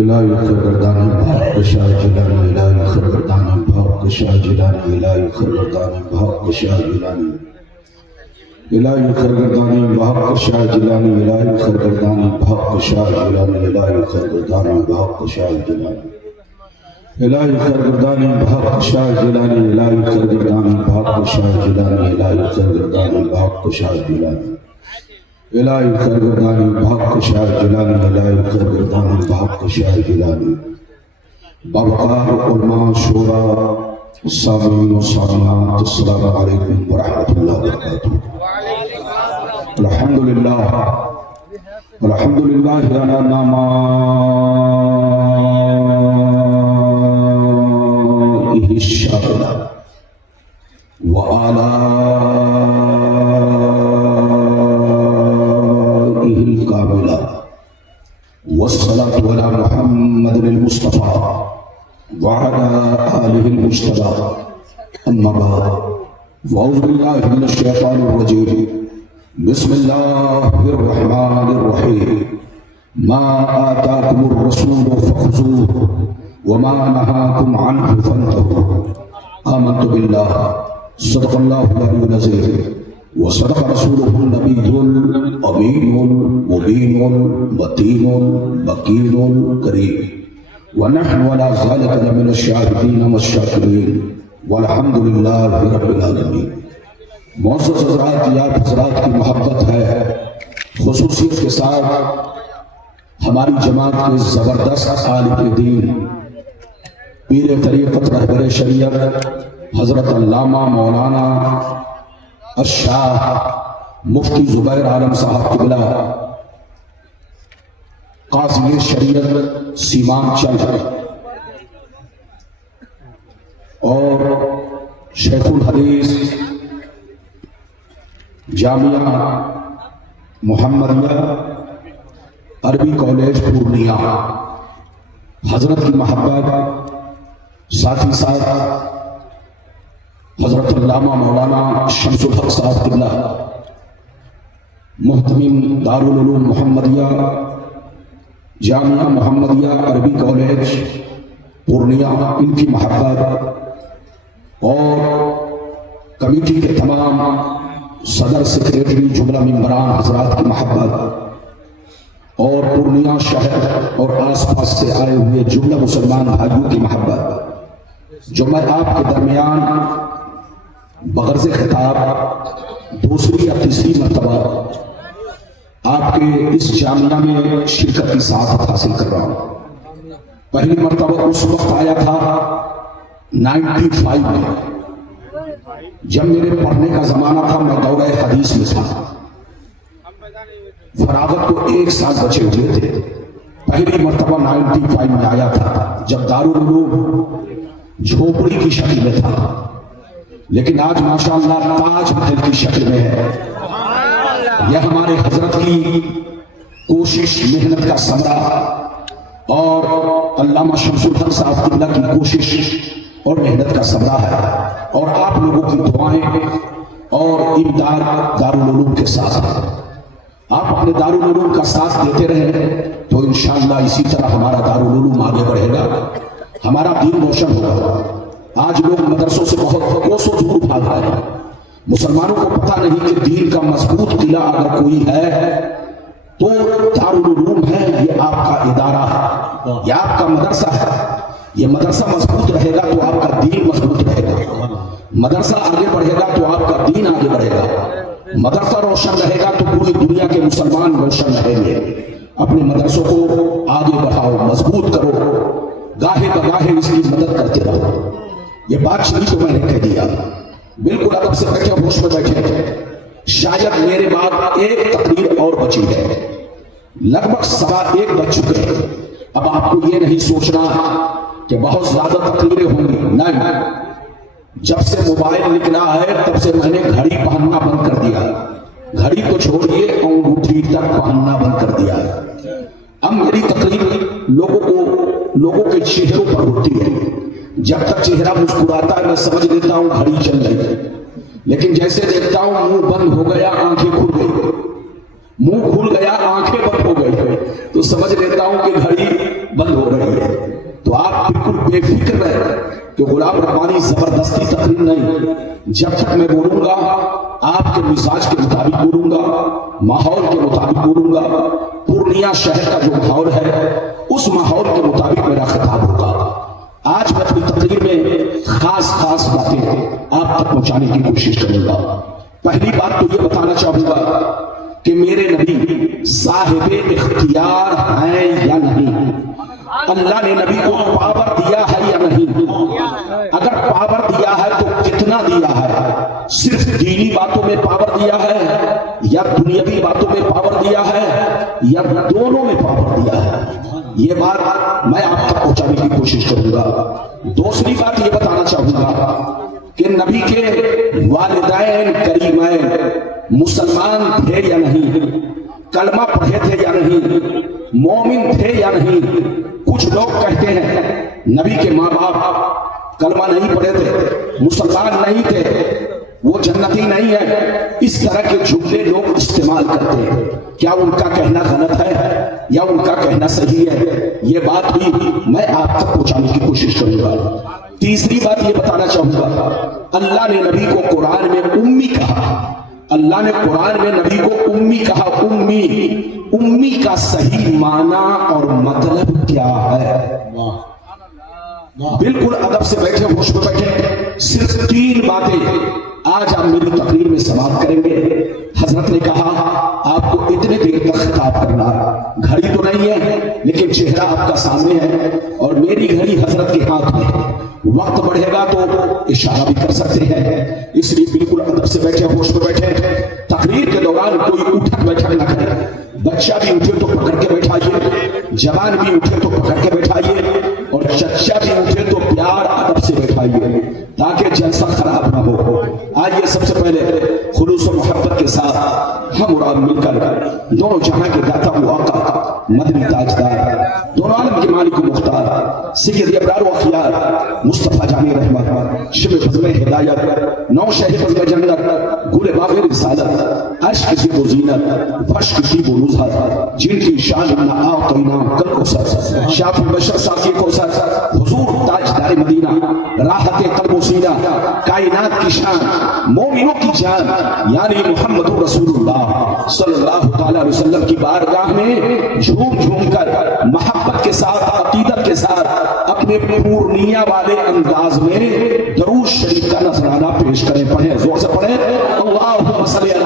الہی خرگردانی بھاگ کشا جلانی الہی خرگردانی بھاگ کشا جلانی الہی خرگردانی بھاگ کشا جلانی الہی خرگردانی بھاگ کشا جلانی الہی خرگردانی بھاگ کشا جلانی الہی خرگردانی بھاگ کشا جلانی الہی خرگردانی بھاگ کشا جلانی الہی خرگردانی بھاگ کشا جلانی الہی خرگردانی بھاگ کشا جلانی الہی خرگردانی بھاگ کشا جلانی الہی خرگردانی بھاگ کشا جلانی باوقار علماء شورا سامعین و سامعات السلام علیکم ورحمۃ اللہ وبرکاتہ۔ الحمدللہ الحمدللہ علی نعمائہ الشاملہ وآلائہ الکاملہ والصلاة علی محمد المصطفى وعلى آلہ المجتبى اما بعد فاعوذ باللہ من الشیطان الرجیم بسم اللہ الرحمن الرحیم ما آتاکم الرسول فخذوه وما نهاکم عنہ فانتہوا آمنت باللہ صدق اللہ العلی العظیم وصدق رسولہ النبی الامین المبین المتین المکین الکریم ونحن ولا ذلك من الشاهدين والشاكرين والحمد لله رب العالمين۔ معزز حضرات، یاد حضرات کی محبت ہے، خصوصیت کے ساتھ ہماری جماعت کے زبردست عالم دین پیر طریقت رہبر شریعت حضرت علامہ مولانا الشاہ مفتی زبیر عالم صاحب قبلہ قاضی شریعت سیمانچل اور شیخ الحدیث جامعہ محمدیہ عربی کالج پورنیہ حضرت کی محبت، ساتھ ہی ساتھ حضرت علامہ مولانا شمس الحق صاحب قبلہ محتمم دارالعلوم محمدیہ جامعہ محمدیہ عربی کالج پورنیہ، ان کی محبت اور کمیٹی کے تمام صدر سیکریٹری جملہ ممبران حضرات کی محبت اور پورنیہ شہر اور آس پاس سے آئے ہوئے جملہ مسلمان بھائیوں کی محبت، جو میں آپ کے درمیان بغرض خطاب دوسری یا تیسری مرتبہ آپ کے اس جامعہ میں شرکت کی سعادت حاصل کر رہا ہوں۔ پہلی مرتبہ اس وقت آیا تھا 95 میں، جب میرے پڑھنے کا زمانہ تھا، میں دورہ حدیث میں تھا، فراغت کو 1 سال بچے ہوئے تھے۔ پہلی مرتبہ 95 میں آیا تھا جب دارالعلوم جھوپڑی کی شکل میں تھا، لیکن آج ماشاءاللہ تاج محل کی شکل میں ہے۔ یہ ہمارے حضرت کی کوشش، محنت کا ثمرہ اور علامہ شمس الحق صاحب قبلہ کی کوشش اور محنت کا ثمرہ ہے، اور آپ لوگوں کی دعائیں اور امداد دارالعلوم کے ساتھ ہے۔ آپ اپنے دارالعلوم کا ساتھ دیتے رہیں تو انشاءاللہ اسی طرح ہمارا دارالعلوم آگے بڑھے گا، ہمارا دین روشن ہوگا۔ آج لوگ مدرسوں سے بہت کوسوں دور بھاگ رہے ہیں، مسلمانوں کو پتہ نہیں کہ دین کا مضبوط قلعہ اگر کوئی ہے تو دارالعلوم ہے، یہ آپ کا ادارہ ہے، یہ آپ کا مدرسہ ہے۔ یہ مدرسہ مضبوط رہے گا تو آپ کا دین مضبوط رہے گا، مدرسہ آگے بڑھے گا تو آپ کا دین آگے بڑھے گا، مدرسہ روشن رہے گا تو پوری دنیا کے مسلمان روشن رہیں گے۔ اپنے مدرسوں کو آگے بڑھاؤ، مضبوط کرو، گاہے بگاہے اس کی مدد کرتے رہو۔ یہ بات شریف کو میں نے کہہ دیا، بالکل ادب سے بیٹھے، ہوش میں بیٹھے۔ شاید میرے بعد ایک تقریر اور بچی ہے، لگ بھگ 1:15 بج چکے ہیں۔ اب آپ کو یہ نہیں سوچنا کہ بہت زیادہ تقریریں ہوں گی، نہیں، جب سے موبائل نکلا ہے تب سے میں نے گھڑی پہننا بند کر دیا، گھڑی تو چھوڑیے انگوٹھی تک پہننا بند کر دیا ہے۔ اب میری تقریر لوگوں کے چہروں پر ہوتی ہے، جب تک چہرہ مسکراتا ہے میں سمجھ لیتا ہوں گھڑی چل رہی ہے، لیکن جیسے دیکھتا ہوں منہ بند ہو گیا، آنکھیں کھل گئی، منہ کھل گیا، آنکھیں بند ہو گئی، تو سمجھ لیتا ہوں کہ گھڑی بند ہو رہی ہے. تو آپ بالکل بے فکر رہیں کہ غلام ربانی زبردستی تقریر نہیں. جب تک میں بولوں گا آپ کے مزاج کے مطابق بولوں گا، ماحول کے مطابق بولوں گا. پورنیہ شہر کا جو ماحول ہے اس ماحول کے مطابق میرا خطاب ہوگا. آج میں اپنی تقریر میں خاص باتیں آپ تک پہنچانے کی کوشش کروں گا. پہلی بات تو یہ بتانا چاہوں گا کہ میرے نبی صاحب اختیار ہیں یا نہیں. اللہ نے نبی کو پاور دیا ہے یا نہیں؟ اگر پاور دیا ہے تو کتنا دیا ہے؟ صرف دینی باتوں میں پاور دیا ہے یا دنیاوی باتوں میں پاور دیا ہے یا دونوں میں پاور دیا ہے؟ یہ بات میں آپ تک پہنچانے کی کوشش کروں گا. دوسری بات یہ بتانا چاہوں گا کہ نبی کے والدین کریمین مسلمان تھے یا نہیں، کلمہ پڑھے تھے یا نہیں، مومن تھے یا نہیں. کچھ لوگ کہتے ہیں نبی کے ماں باپ کلمہ نہیں پڑھے تھے، مسلمان نہیں تھے، وہ جنتی نہیں ہے. اس طرح کے جملے لوگ استعمال کرتے ہیں. کیا ان کا کہنا غلط ہے یا ان کا کہنا صحیح ہے؟ یہ بات بھی میں آپ تک پہنچانے کی کوشش کروں گا. تیسری بات یہ بتانا چاہوں گا، اللہ نے نبی کو قرآن میں امی کہا. اللہ نے قرآن میں نبی کو امی کہا. امی کا صحیح معنی اور مطلب کیا ہے؟ بالکل ادب سے بیٹھے، ہوش میں بیٹھے. صرف 3 باتیں آج آپ میری تقریر میں سماعت کریں گے. حضرت نے کہا آپ کو اتنے دیر تک خطاب کرنا، گھڑی تو نہیں ہے لیکن چہرہ آپ کا سامنے ہے اور میری گھڑی حضرت کے ہاتھ میں ہے. وقت بڑھے گا تو اشارہ بھی کر سکتے ہیں، اس لیے بالکل ادب سے بیٹھے، ہوش میں بیٹھے. تقریر کے دوران کوئی اٹھک بیٹھک نہ کرے. بچہ بھی اٹھے تو پکڑ کے بیٹھائیے، جوان بھی اٹھے تو پکڑ کے بیٹھائیے اور چچا بھی اٹھے تو پیار ادب سے بیٹھائیے تاکہ جلسہ خراب نہ ہو. آئیے سب سے پہلے خلوص و محبت کے ساتھ ہم اور آپ مل کر دونوں جہاں کے داتا و آقا، مدنی تاجدار، دونوں عالم کے مالک و مختار سید ابرار و اخیار مصطفیٰ جانی رحمت، شب فضل ہدایت، نو شہ فضل جنت، گل باغ رسالت، عرش کی زیب و زینت، فرش کی شیب و نزہت، جن کی شان نہ آقینا کل کو سر، شافی بشر ساقی کو سر، حضور تاجدار مدینہ، راحت قلب و سینہ، کائنات کی شان، مومنوں کی جان، یعنی محمد رسول اللہ صلی اللہ تعالی علیہ وسلم کی بارگاہ میں جھوم جھوم کر محبت کے ساتھ، عقیدت کے ساتھ اپنے پورنیہ والے انداز میں درود شریف کا نذرانہ پیش کریں. پڑھیں، زور سے پڑھیں، اللہم صلی علی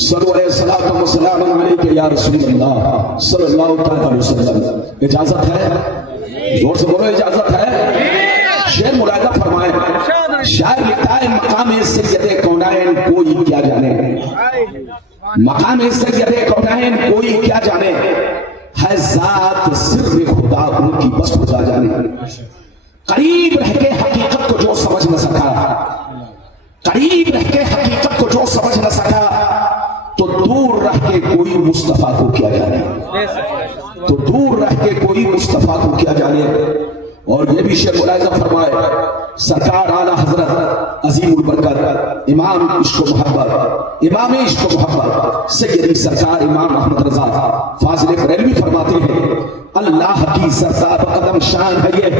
صلو علیہ الصلوۃ والسلام علیک یا رسول اللہ صلی اللہ تعالی علیہ وسلم. اجازت ہے؟ زور سے بولو، اجازت ہے؟ شعر ملاحظہ فرمائیں. شاعر لکھتا ہے مقام سید کونین کوئی کیا جانے، مقام سید کونین کوئی کیا جانے، ہے ذات سر خدا ان کی بس خدا جانے. قریب رہ کے حقیقت کو جو سمجھ نہ سکا، قریب رہ کے حقیقت کو جو سمجھ نہ سکا، تو دور رہ کے کوئی مصطفیٰ کو کیا جانے، تو دور رہ کے کوئی مصطفیٰ کو کیا جانے. اور یہ بھی شیخ ملاحظہ فرمائے، سرکار اعلیٰ حضرت عظیم البرکت امام عشق و محبت، امام عشق و محبت سیدی سرکار امام محمد رضا فاضل بریلوی فرماتے ہیں اللہ کی سرتاب قدم شان ہے یہ،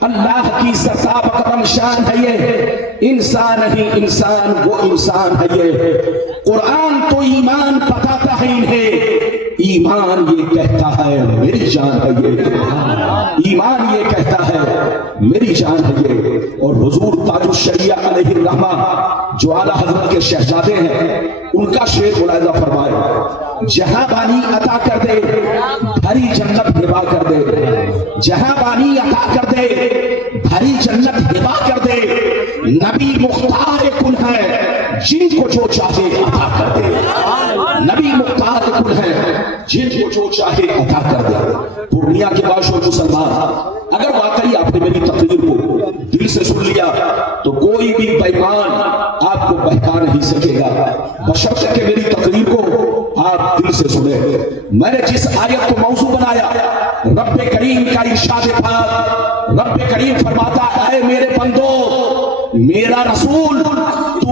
اللہ کی سرتاب قدم شان ہے یہ، انسان نہیں انسان وہ انسان ہے یہ. قرآن تو ایمان بتاتا ہے انہیں، ایمان یہ کہتا ہے میری جان ہے یہ، ایمان یہ کہتا ہے میری جان ہے یہ. اور حضور تاج الشریعہ علیہ الرحمہ جو اعلیٰ حضرت کے شہزادے ہیں، ان کا شعر ملاحظہ فرمائے، جہاں بانی عطا کر دے بھری جنت ہبا کر دے، جہاں بانی عطا کر دے بھری جنت ہبا کر دے، نبی مختار کن ہے جن کو جو چاہے عطا کر دے، نبی مختار کن ہے جن کو جو چاہے عطا کر دے. پورنیہ کے باشو مسلمان، اگر واقعی آپ نے میری تقریر کو دل سے سن لیا تو کوئی بھی بیمان آپ کو بہکا نہیں سکے گا، بشرط کہ میری تقریر کو آپ دل سے سنیں. میں نے جس آیت کو موضوع بنایا، رب کریم کا ارشاد پاک، رب کریم فرماتا ہے میرے بندو، میرا رسول تو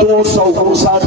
259।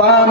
1,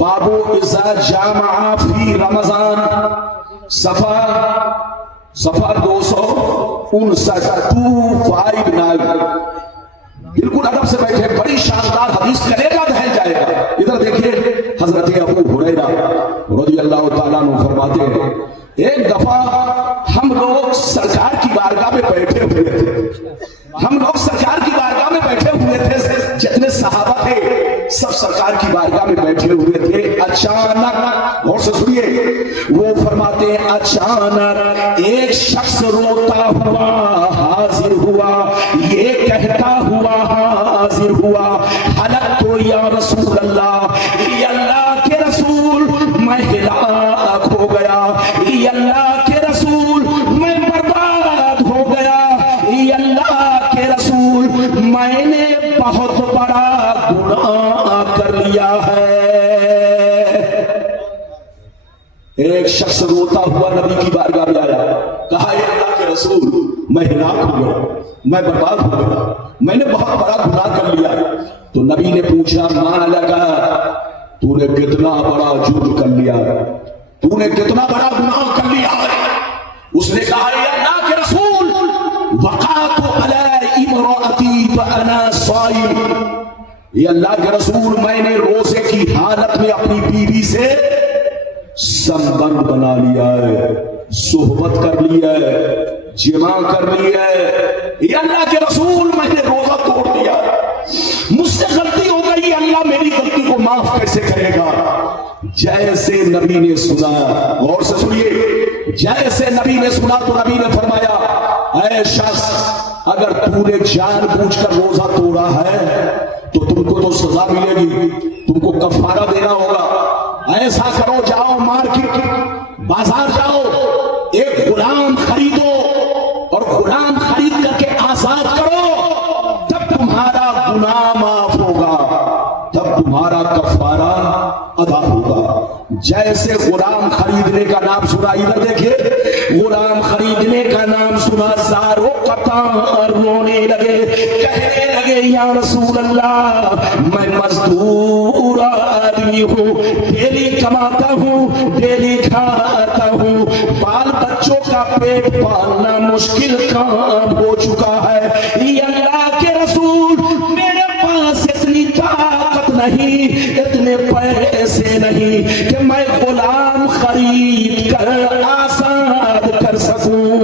بابو اذا جامع فی رمضان، صفحہ 259 بالکل ادب سے بیٹھے، بڑی شاندار حدیث، کلیجہ دہل جائے گا۔ ادھر دیکھیے حضرت ابو ہریرہ رضی اللہ تعالیٰ عنہ فرماتے ہیں ایک دفعہ ہم لوگ سرکار کی بارگاہ میں بیٹھے ہوئے تھے، جتنے صحابہ تھے سب سرکار کی بارگاہ میں بیٹھے ہوئے تھے۔ اچانک، غور سے سنیے، وہ فرماتے ہیں اچانک ایک شخص روتا ہوا حاضر ہوا، یہ کہتا ہوا حاضر ہوا، حلقت یا رسول اللہ، یا اللہ کے رسول میں ہلاک ہو گیا، یا اللہ کے رسول میں برباد ہو گیا، یا اللہ کے رسول میں نے بہت بڑا گناہ کر لیا ہے۔ ایک شخص روتا ہوا نبی کی بارگاہ میں آیا، کہا اے اللہ کے رسول میں ہلاک ہو گیا، میں برباد ہو گیا، میں نے بہت بڑا گناہ کر لیا۔ تو نبی نے پوچھا ما لگا، تو نے کتنا بڑا جرم کر لیا، تو نے کتنا بڑا گناہ کر لیا؟ اس نے کہا اے اللہ کے رسول وقعت علی امرأتی وانا صائم، اے اللہ کے رسول میں نے روزے کی حالت میں اپنی بیوی سے سنبند بنا لیا ہے، صحبت کر لیا ہے، جماع کر لیا ہے، اے اللہ کے رسول میں نے روزہ توڑ دیا، مجھ سے غلطی ہو گئی، اللہ میری غلطی کو معاف کیسے کرے گا؟ جیسے نبی نے سنا، غور سے سنیے، جیسے نبی نے سنا تو نبی نے فرمایا اے شخص اگر تو نے جان بوجھ کر روزہ توڑا ہے تو تم کو تو سزا ملے گی، تم کو کفارہ دینا ہوگا۔ ایسا کرو، جاؤ مارکیٹ بازار جاؤ، ایک غلام خریدو اور غلام خرید کر کے آزاد کرو، تب تمہارا گناہ معاف ہوگا، تب تمہارا کفارہ ادا ہوگا۔ جیسے غلام خریدنے کا نام سنا، ادھر دیکھیے، غلام خریدنے کا نام سنا، زاروں قطار رونے لگے، کہنے لگے یا رسول اللہ میں مزدور آدمی ہوں، ڈیلی کماتا ہوں، ڈیلی کھاتا ہوں، بال بچوں کا پیٹ پالنا مشکل کام ہو چکا ہے، یا اللہ کے رسول میرے پاس اتنی طاقت نہیں، اتنے پیسے نہیں کہ میں غلام خرید کر آزاد کر سکوں۔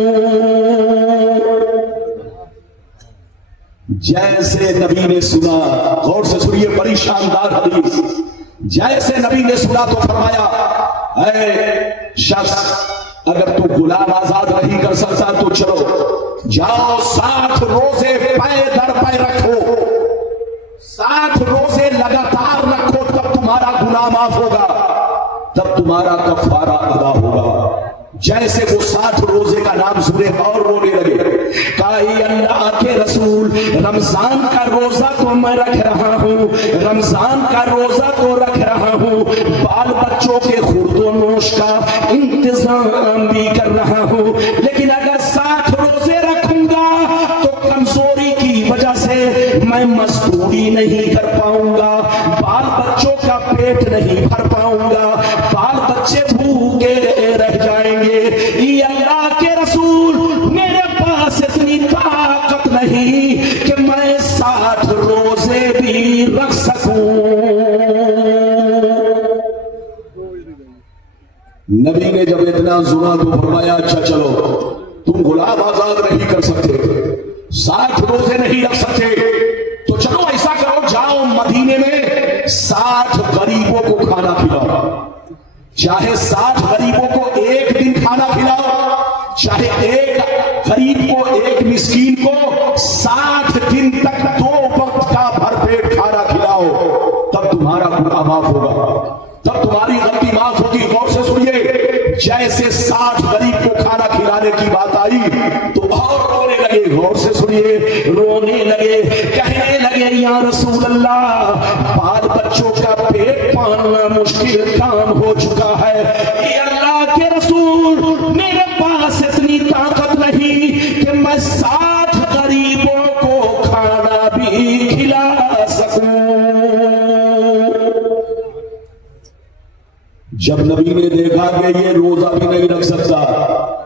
جیسے نبی نے سنا، غور سے سنیے، بڑی شاندار حدیث، جیسے نبی نے سنا تو فرمایا اے شخص اگر تو غلام آزاد نہیں کر سکتا تو چلو جاؤ 60 روزے پے در پے رکھو، 60 روزے لگاتار رکھو، تب تمہارا گناہ معاف ہوگا، تب تمہارا کفارہ ادا ہوگا۔ جیسے وہ 60 روزے کا نام سنے اور رونے لگے، کہا اے اللہ کے رسول رمضان کا روزہ تو میں رکھ رہا ہوں، رمضان کا روزہ تو رکھ رہا ہوں، بال بچوں کے خورد و نوش کا انتظام بھی کر رہا ہوں، لیکن اگر 60 روزے رکھوں گا تو کمزوری کی وجہ سے میں مزدوری نہیں کر پاؤں گا، بال بچوں کا پیٹ نہیں بھر پاؤں گا، بال بچے بھوکے رہ جائیں گے، یا اللہ کے رسول میرے پاس اتنی طاقت نہیں کہ میں 60 روزے بھی رکھ سکوں۔ نبی نے جب اتنا سنا تو فرمایا اچھا چلو تم غلام آزاد نہیں کر سکتے، 60 روزے نہیں رکھ سکتے، تو چلو ایسا کرو جاؤ مدینے میں 60 غریبوں کو کھانا کھلاؤ، چاہے 60 غریبوں کو ایک دن کھانا کھلاؤ، چاہے ایک غریب کو، ایک مسکین کو 60 دن تک 2 وقت کا بھر پیٹ کھانا کھلاؤ، تب تمہارا گناہ معاف ہوگا، تب تمہاری غلطی معاف ہوگی۔ غور سے سنیے، جیسے 60 غریب کو کھانا کھلانے کی بات آئی تو اور رونے لگے، غور سے سنیے، رونے لگے، کہنے لگے یا رسول اللہ بال بچوں کا پیٹ پالنا مشکل کام ہو چکا ہے، اے اللہ کے رسول میرے پاس اتنی طاقت نہیں کہ میں 60 غریبوں کو کھانا بھی کھلا سکوں۔ جب نبی نے دیکھا کہ یہ روزہ بھی نہیں رکھ سکتا،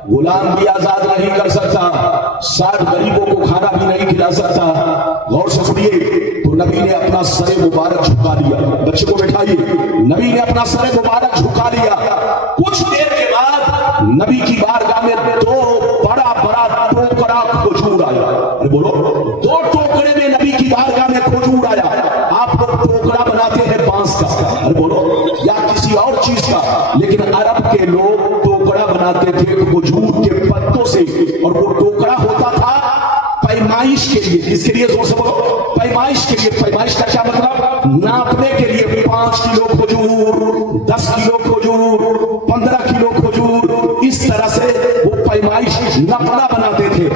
غلام بھی آزاد نہیں کر سکتا، 60 غریبوں کو کھانا بھی نہیں کھلا سکتا، غور سے سنیے، تو نبی نے اپنا سر مبارک جھکا لیا. بچے کو بٹھائیے. نبی نے اپنا سر مبارک جھکا لیا. کچھ دیر کے بعد نبی کی بارگاہ میں 2 بڑا بڑا ٹوکرا کھجور آیا. ارے بولو، 2 ٹوکرے میں نبی کی بارگاہ میں کھجور آیا. آپ لوگ ٹوکرا بناتے ہیں بانس کا، ارے بولو، یا کسی اور چیز کا، لیکن عرب کے لوگ ٹوکرا بناتے تھے کھجور کے پتوں سے. اور وہ ٹوکرا ہوتا تھا پیمائش کے لیے. کس کے لیے؟ زور سے بولو. پیمائش کے لیے. پیمائش کا کیا مطلب؟ ناپنے کے لیے. 5 کلو کھجور، 10 کلو کھجور، 15 کلو کھجور، اس طرح سے وہ پیمائش نپنا بناتے تھے.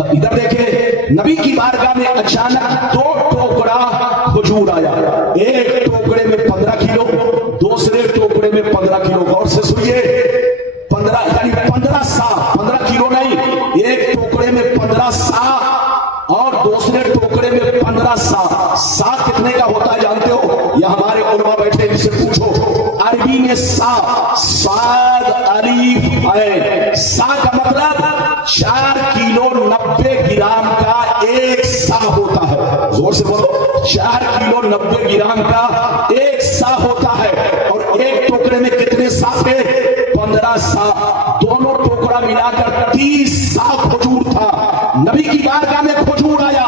ادھر دیکھیں، نبی کی بارگاہ میں اچانک 2 ٹوکرا کھجور آیا. ایک ٹوکرے میں 15 کلو، دوسرے ٹوکرے میں 15 کلو. غور سے سنیے، 15 یعنی 15 سا، 15 کلو نہیں، ایک ٹوکرے میں 15 سا اور دوسرے ٹوکرے میں 15 سا. سا کتنے کا ہوتا ہے جانتے ہو؟ یا ہمارے علماء بیٹھے ان سے پوچھو. عربی میں سا، صاد الف عین، سا کا مطلب 4 کلو 90 گرام کا ایک سا ہوتا ہے. زور سے بولو، 4 کلو 90 گرام کا ایک سا ہوتا ہے. اور ایک ٹوکرے میں کتنے سا تھے؟ 15 سا. دونوں ٹوکرا ملا کر 30 سا کھجور تھا. نبی کی بارگاہ میں کھجور آیا.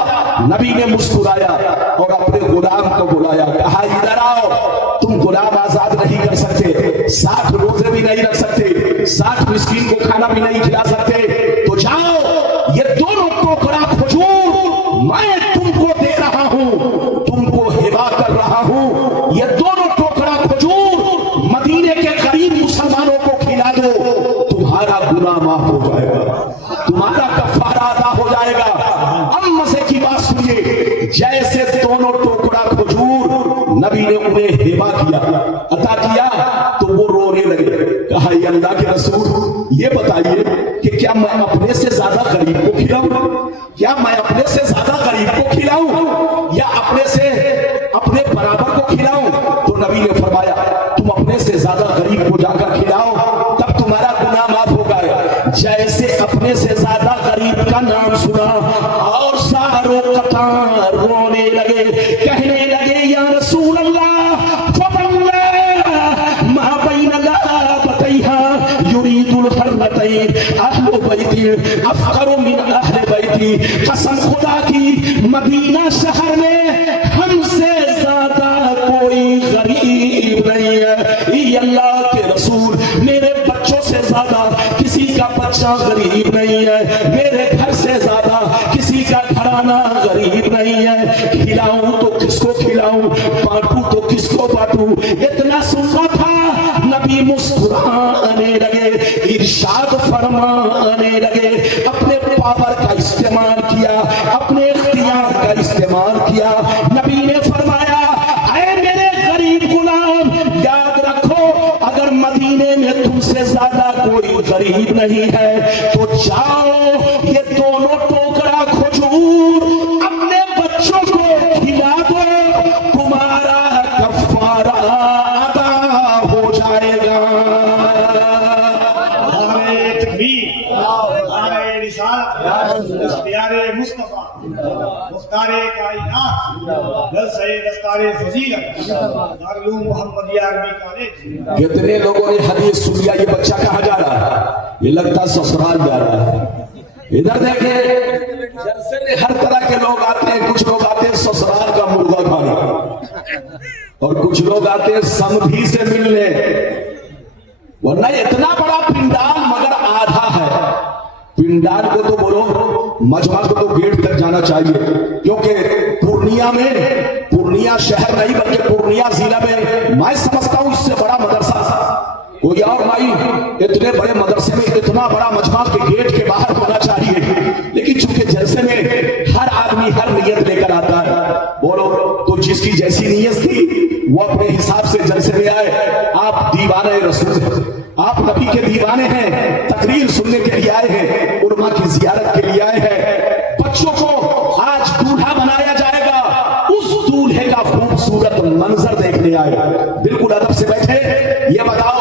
نبی نے مسکرایا اور اپنے غلام کو بلایا، کہا ادھر آؤ. تم غلام آزاد نہیں کر سکتے، 60 روزے بھی نہیں رکھ سکتے، 60 مسکین کو کھانا بھی نہیں کھلا سکتے، تو جاؤ، یہ دونوں ٹوکرا کھجور میں تم کو دے رہا ہوں، تم کو ہبا کر رہا ہوں. یہ دونوں ٹوکرا کھجور مدینے کے قریب مسلمانوں کو کھلا دو، تمہارا گناہ معاف ہو جائے گا، تمہارا کفارہ ادا ہو جائے گا. اب مزے کی بات سنیے، جیسے دونوں ٹوکرا کھجور نبی نے انہیں ہبا کیا، عطا کیا، تو وہ رونے لگے. کہا یہ اللہ کے رسول، یہ بتائیے کہ کیا میں اپنے سے زیادہ غریب کو کھلاؤں؟ کیا میں اپنے سے زیادہ غریب کو کھلاؤں یا اپنے سے اپنے برابر کو کھلاؤں؟ تو نبی نے فرمایا تم اپنے سے زیادہ غریب کو جا کر کھلاؤ، تب تمہارا گناہ معاف ہوگا. جیسے اپنے سے زیادہ غریب کا نام سنا اور ساروں قطار رونے لگے، کہنے لگے یا رسول اللہ فواللہ ما بین لابتیہا یرید الحرتین اہل بیتی افقر من اہل بیتی. قسم خدا کی مدینہ شہر میں ہم سے زیادہ کوئی غریب نہیں ہے. یہ اللہ کے رسول، میرے بچوں سے زیادہ کسی کا بچہ غریب نہیں ہے، میرے گھر سے زیادہ کسی کا گھرانہ غریب نہیں ہے. کھلاؤں تو کس کو کھلاؤں، بانٹوں تو کس کو بانٹوں. اتنا سننا تھا، نبی مسکرانے لگے، ارشاد فرمانے لگے، اپنے پاور کا استعمال کیا، اپنے اختیار کا استعمال کیا. نبی نے فرمایا اے میرے غریب غلام، یاد رکھو اگر مدینے میں تم سے زیادہ کوئی غریب نہیں ہے تو جاؤ، یہ دونوں ٹوکرا کھجور اپنے بچوں کو کھلا دو، تمہارا کفارہ ادا ہو جائے گا. پیارے مصطفیٰ مختار کائنات جلسہ دستار فضیلت دارالعلوم محمدیہ عربی کالج. کتنے لوگوں نے حدیث سن لیا یہ بچہ کہاں جا رہا ہے؟ یہ لگتا سسرال جا رہا ہے. ادھر دیکھیں، جلسے میں ہر طرح کے لوگ آتے ہیں. کچھ لوگ آتے ہیں سسرال کا مرغا کھانے اور کچھ لوگ آتے ہیں سمدھی سے ملنے. ورنہ اتنا بڑا پنڈال مگر آدھا ہے. پنڈال کو تو بولو، مجمع کو تو گیٹ تک جانا چاہیے، کیونکہ پورنیہ میں، پورنیہ شہر نہیں بلکہ پورنیہ ضلع میں سمجھتا ہوں اس سے بڑا مدرسہ کوئی اور نہیں. اتنے بڑے مدرسے میں اتنا بڑا مجمع کے گیٹ کے باہر ہونا چاہیے، لیکن چونکہ جلسے میں ہر آدمی ہر نیت لے کر آتا ہے. بولو، تو جس کی جیسی نیت تھی وہ اپنے حساب سے جلسے میں آئے. آپ دیوانے رسول ہیں، آپ نبی کے دیوانے ہیں، تقریر سننے کے لیے آئے ہیں، علماء کی زیارت کے لیے آئے ہیں. بچوں کو آج دولہا بنایا جائے گا، اس دولہے کا خوبصورت منظر دیکھنے آئے. بالکل ادب سے بیٹھے. یہ بتاؤ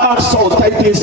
833,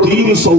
300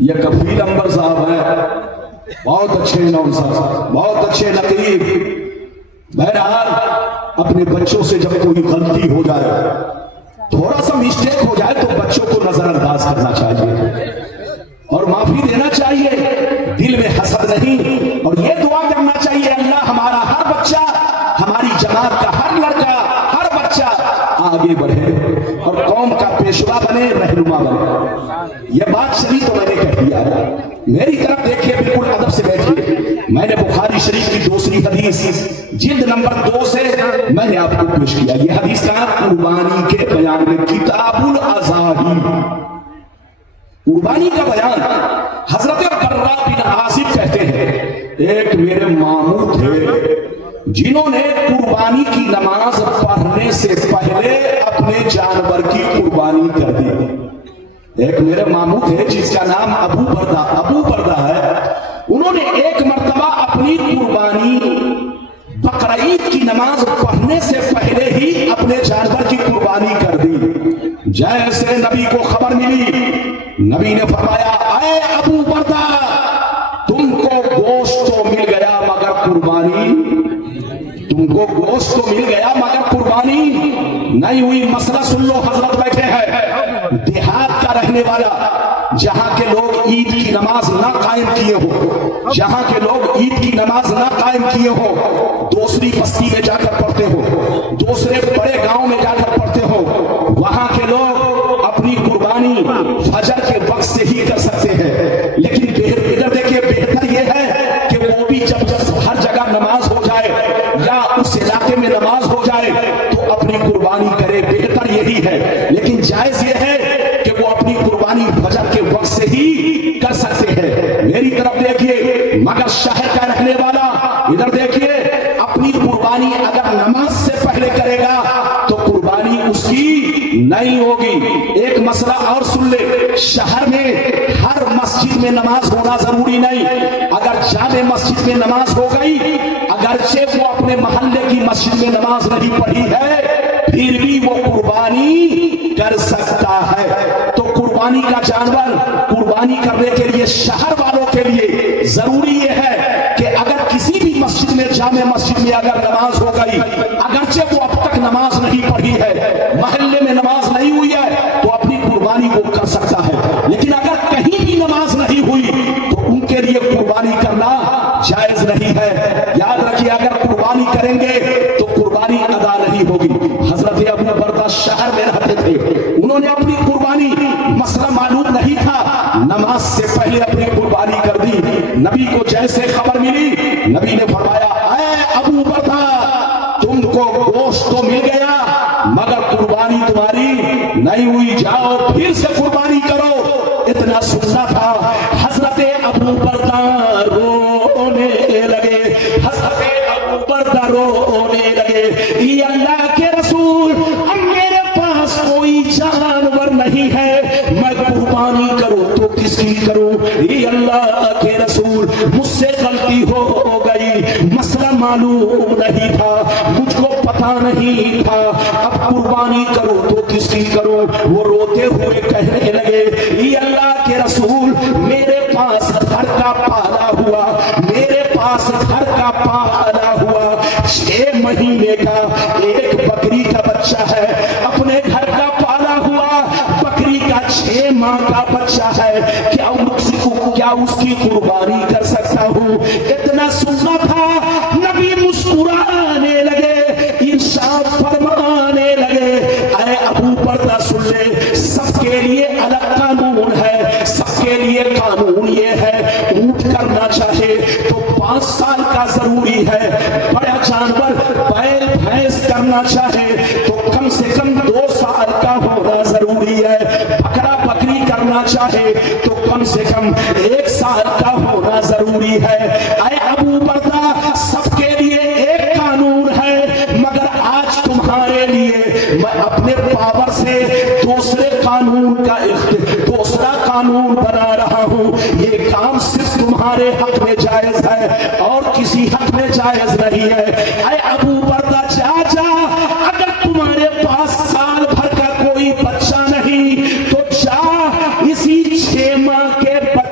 یہ کفیل انور صاحب ہیں، بہت اچھے نام صاحب، بہت اچھے نقیب. بہرحال اپنے بچوں سے جب کوئی غلطی ہو جائے، تھوڑا سا مسٹیک ہو جائے تو بچوں کو نظر انداز کرنا چاہیے اور معافی دینا چاہیے، دل میں حسد نہیں. اور یہ دعا کرنا چاہیے اللہ ہمارا ہر بچہ، ہماری جماعت کا ہر لڑکا، ہر بچہ آگے بڑھے اور قوم کا پیشوا بنے، رہنما بنے. یہ بات چلی تو میں نے کہہ دیا. میری طرف دیکھیے، بالکل ادب سے بیٹھیے. میں نے بخاری شریف کی دوسری حدیث جلد نمبر 2 سے میں نے آپ کو پیش کیا. یہ حدیث کا قربانی کے بیان میں کتاب الاضاحی، قربانی کا بیان. حضرت برا بن عازب کہتے ہیں ایک میرے ماموں تھے جنہوں نے قربانی کی نماز پڑھنے سے پہلے اپنے جانور کی قربانی کر دی. ایک میرے ماموں تھے جس کا نام ابو بردہ ہے. انہوں نے ایک مرتبہ اپنی قربانی بقرعید کی نماز پڑھنے سے پہلے ہی اپنے جانور کی قربانی کر دی. جیسے نبی کو خبر ملی، نبی نے فرمایا اے ابو بردہ، تم کو گوشت تو مل گیا مگر قربانی، تم کو گوشت تو مل گیا مگر قربانی نہیں ہوئی. مسئلہ سن لو، حضرت بیٹھے ہیں، دیہات کا رہنے والا، جہاں کے لوگ عید کی نماز نہ قائم کیے ہو، جہاں کے لوگ عید کی نماز نہ قائم کیے ہو، دوسری بستی میں جا کر پڑھتے ہو، دوسرے بڑے گاؤں میں جا کر پڑھتے ہو، وہاں کے لوگ اپنی قربانی فجر کے وقت سے ہی کر سکتے ہیں. لیکن ادھر دیکھیے، بہتر یہ ہے کہ وہ بھی جب ہر جگہ نماز ہو جائے یا اس علاقے میں نماز ہو جائے تو اپنی قربانی کرے، بہتر یہی ہے. لیکن جائز یہ ہے کہ وہ اپنی قربانی فجر کے وقت سے ہی کر سکتے ہیں. میری طرف دیکھیے، مگر شہر کا رہنے والا ادھر دیکھیے، اپنی قربانی اگر نماز سے پہلے کرے گا تو قربانی اس کی نہیں ہوگی. ایک مسئلہ اور سن لے، شہر میں ہر مسجد میں نماز ہونا ضروری نہیں. اگر جامع مسجد میں نماز ہو گئی، اگرچہ وہ اپنے محلے کی مسجد میں نماز نہیں پڑھی ہے، پھر بھی وہ قربانی کر سکتا ہے. تو قربانی کا جانور قربانی کرنے کے لیے شہر والوں کے لیے ضروری یہ ہے کہ اگر کسی بھی مسجد میں، جامع مسجد میں اگر نماز ہو گئی، اگرچہ وہ اب تک نماز نہیں پڑھی ہے، محلے میں نماز نہیں ہوئی ہے، تو اپنی قربانی وہ کر سکتا ہے. لیکن اگر کہیں بھی نماز نہیں ہوئی تو ان کے لیے قربانی کرنا جائز نہیں ہے. یاد رکھیے، اگر قربانی کریں گے تو قربانی ادا نہیں ہوگی. حضرت ابو بردہ شہر میں رہتے تھے، انہوں نے اپنی قربانی، مسئلہ معلوم نہیں تھا، نماز سے پہلے اپنی قربانی کر دی. نبی کو جیسے خبر ملی، نبی نے فرمایا اے ابو بردہ، تم کو گوشت تو مل گیا مگر قربانی تمہاری نہیں ہوئی، جاؤ پھر سے قربانی کرو. اتنا سننا تھا، حضرت ابو بردہ رونے لگے، حضرت ابو بردہ رونے لگے. یہ اللہ کے رسول، اب میرے پاس کوئی جانور نہیں ہے، میں قربانی کروں تو کس کی کروں؟ یہ اللہ کے رسول، مجھ سے غلطی ہو گئی، مسئلہ معلوم نہیں تھا، مجھ کو پتا نہیں تھا، اب قربانی کروں تو کس کی کروں؟ وہ روتے ہوئے کہنے لگے یہ اللہ کے رسول، میرے پاس گھر کا پالا ہوا، میرے پاس گھر کا پالا ہوا 6 مہینے کا ایک بکری کا بچہ ہے، اپنے گھر کا پالا ہوا بکری کا 6 ماہ کا بچہ ہے، کیا اس کی قربانی کر سکتا ہوں؟ اتنا سننا تھا، نبی مسکرانے لگے، ارشاد فرمانے لگے اے ابو بردہ سن لے، سب کے لیے الگ قانون ہے، سب کے لیے قانون یہ ہے، اونٹ کرنا چاہے تو 5 سال کا ضروری ہے، بڑا جانور بیل بھینس کرنا چاہے تو کم سے کم 2 سال کا ہونا ضروری ہے، بکرا بکری کرنا چاہے تو کم سے کم 1 سال کا ہونا ضروری ہے. اے ابو بردہ، سب کے لیے ایک قانون ہے، مگر آج تمہارے لیے میں اپنے پاور سے دوسرا قانون بنا رہا ہوں. یہ کام صرف تمہارے حق میں جائز ہے اور کسی حق میں جائز نہیں ہے. اے ابو بردہ، جا اگر تمہارے پاس سال بھر کا کوئی بچہ نہیں تو جا اسی 6 ماہ کے بچے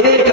1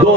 2।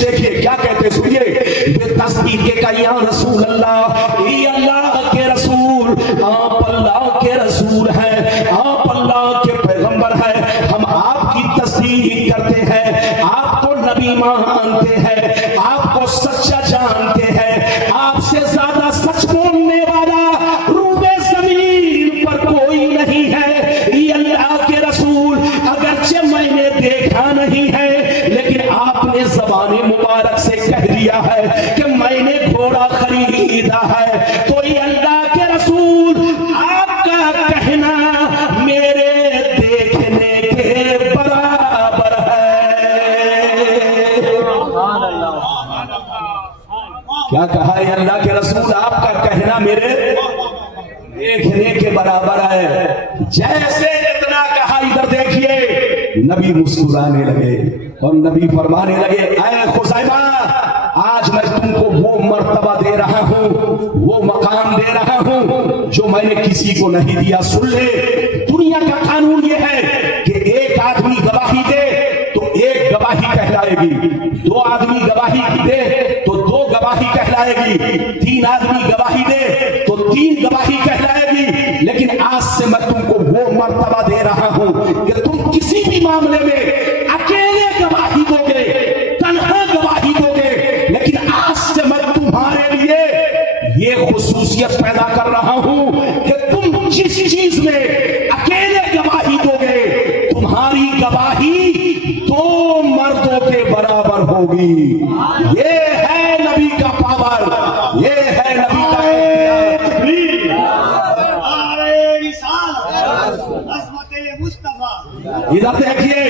دیکھیے کیا کہتے سنیے، بے تصدیق کا یا رسول اللہ، اے اللہ کے رسول، آپ اللہ کے رسول ہیں، آپ اللہ کے پیغمبر ہیں، ہم آپ کی تصدیق کرتے ہیں، آپ کو نبی مانتے ہیں، آپ کو سچا جانتے ہیں، آپ سے زیادہ سچ بولنے والا روبے زمین پر کوئی نہیں ہے، یہ اللہ کے رسول، اگرچہ میں نے دیکھا نہیں ہے لیکن آپ نے زبان مبارک سے کہہ دیا ہے کہ میں نے گھوڑا خریدا ہے، تو یہ اللہ کے رسول آپ کا کہنا میرے دیکھنے کے برابر ہے۔ کیا کہا ہے اللہ کے رسول؟ آپ کا کہنا میرے دیکھنے کے برابر ہے۔ جیسے اتنا کہا، ادھر دیکھیے نبی مسکرانے لگے اور نبی فرمانے لگے، اے خزیمہ آج میں تم کو وہ مرتبہ دے رہا ہوں، وہ مقام دے رہا ہوں جو میں نے کسی کو نہیں دیا۔ سن لے، دنیا کا قانون یہ ہے کہ ایک آدمی گواہی دے تو ایک گواہی کہلائے گی، دو آدمی گواہی دے تو دو گواہی کہلائے گی، تین آدمی گواہی دے تو تین گواہی کہلائے گی۔ لیکن آج سے میں تم کو وہ مرتبہ دے رہا ہوں کہ تم کسی بھی معاملے میں اکیلے گواہی دو گے، تنہا گواہی دو گے، لیکن آج سے میں تمہارے لیے یہ خصوصیت پیدا کر رہا ہوں کہ تم جس چیز میں اکیلے گواہی دو گے، تمہاری گواہی دو مردوں کے برابر ہوگی۔ یہ ہے نبی کا پاور، یہ ہے نبی کا تقریر۔ ادھر دیکھیے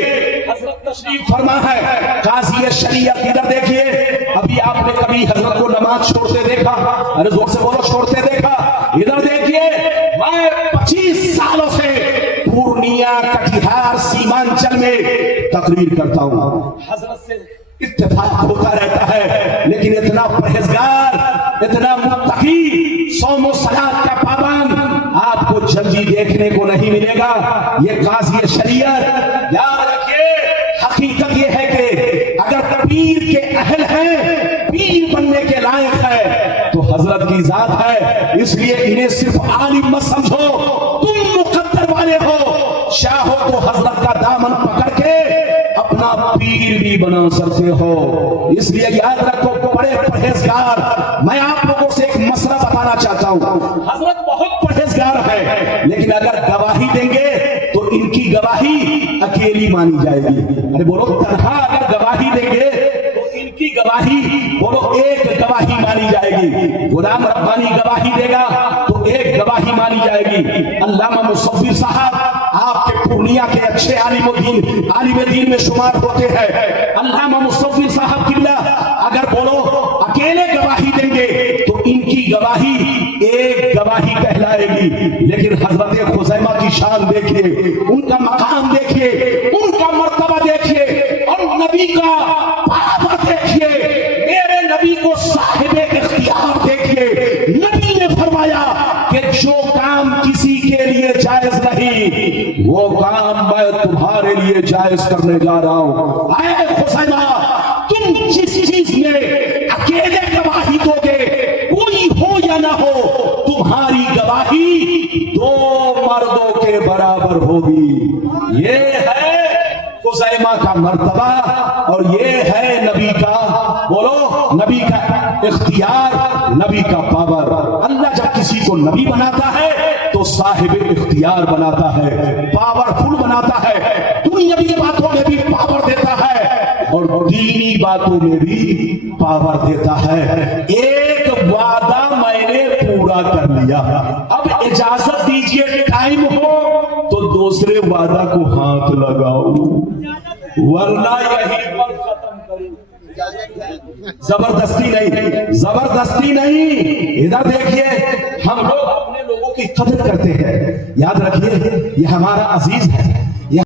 حضرت تشریف فرما ہے، قاضی شریعت۔ ادھر دیکھیے، ابھی آپ نے کبھی حضرت کو نماز چھوڑتے دیکھا؟ ارے زور سے بولو، چھوڑتے دیکھا؟ ادھر دیکھیے، میں 25 سالوں سے پورنیہ، کٹیہار، سیمانچل میں تقریر کرتا ہوں، حضرت سے اتفاق ہوتا رہتا ہے، لیکن اتنا پرہیزگار، اتنا متقی، صوم و صلاۃ کا پابند آپ کو جلدی دیکھنے کو نہیں ملے گا۔ یہ قاضی شریعت، یاد رکھیے، حقیقت یہ ہے کہ اگر پیر کے اہل ہیں، پیر بننے کے لائق ہے، تو حضرت کی ذات ہے۔ اس لیے انہیں صرف عالم مت سمجھو، تم مقدر والے ہو، چاہو تو حضرت کا دامن پکڑ کے اپنا پیر بھی بنا سکتے ہو۔ اس لیے یاد رکھو، بڑے پرہیزگار۔ میں آپ لوگوں سے ایک مسئلہ بتانا چاہتا ہوں، حضرت بہت پرہیزگار ہے، لیکن اگر گواہی دیں گے تو ان کی گواہی اکیلی مانی جائے گی۔ ارے بولو، تنہا اگر گواہی دیں گے تو ان کی گواہی، بولو، ایک گواہی مانی جائے گی۔ غلام ربانی گواہی دے گا تو ایک گواہی مانی جائے گی۔ علامہ مصور صاحب آپ کے پورنیہ کے اچھے عالم دین میں شمار ہوتے ہیں۔ علامہ مصور صاحب قبلہ اگر بولو اکیلے گواہی دیں گے تو ان کی گواہی ایک گواہی کہلائے گی، لیکن حضرت خزیمہ کی شان دیکھیے، ان کا مقام دیکھیے، ان کا مرتبہ دیکھیے، اور نبی کا پاور دیکھیے، میرے نبی کو صاحب اختیار دیکھیے۔ نبی نے فرمایا کہ جو کام کسی کے لیے جائز نہیں، وہ کام میں تمہارے لیے جائز کرنے جا رہا ہوں۔ اے خزیمہ، تم جس چیز میں اکیلے گواہی دو گے، کوئی ہو یا نہ ہو، تمہاری گواہی دو مردوں کے برابر ہوگی۔ یہ ہے خزیمہ کا مرتبہ، اور یہ ہے نبی کا، بولو، نبی کا اختیار، نبی کا پاور۔ اللہ جب کسی کو نبی بناتا ہے تو صاحب اختیار بناتا ہے، پاورفل بناتا ہے، دنیاوی باتوں میں بھی پاور دیتا ہے اور دینی باتوں میں بھی پاور دیتا ہے۔ ایک وعدہ میں نے پورا کر لیا، اب اجازت دیجئے ٹائم ہو تو دوسرے وعدہ کو ہاتھ لگاؤ، ورنہ یہی پر ختم کریں۔ زبردستی نہیں، زبردستی نہیں۔ ادھر دیکھیے، ہم لوگ اپنے لوگوں کی قدر کرتے ہیں، یاد رکھیے یہ ہمارا عزیز ہے،